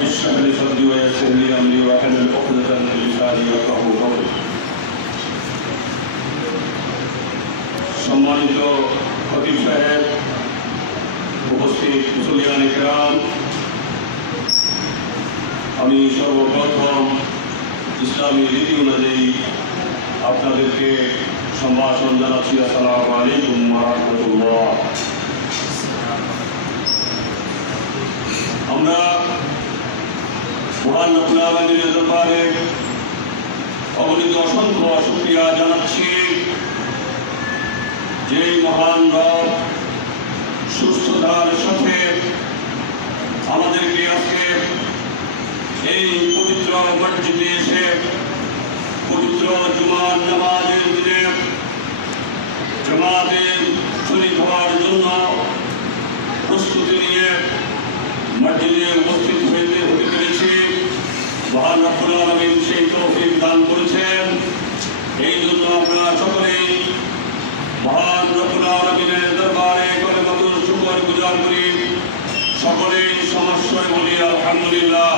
رب اشرح لي صدري ويسر لي امري واحلل عقدة من لساني يفقهوا قولي সম্মানিত খতিব সাহেব, উপস্থিত মুসল্লিয়ান কিরাম, আমি সর্বপ্রথম ইসলামী রীতি অনুযায়ী আপনাদেরকে সম্ভাষণ জানাচ্ছি। আসসালামু আলাইকুম ওয়া রাহমাতুল্লাহ। আমরা মহান রব্বুল আলামিনের দরবারে অগণিত অসংখ্য শুকরিয়া জানাচ্ছি। যেই মহান রব সুস্থতার সাথে আমাদেরকে আজকে এই পবিত্র মসজিদে এসে পবিত্র জুমার নামাজের দিনে জামাতের শরীক হওয়ার জন্য প্রস্তুতি নিয়ে মসজিদে উপস্থিত হতে পেরেছি। মহান রব্বুল আলামিন সেই তৌফিক দান করেছেন। এই জন্য আমরা সকলেই মহান রব্বুল আলামিনের দরবারে কলেমাতুল শুকর গুজার করি। সকলেই সমস্যায় বলি আলহামদুলিল্লাহ।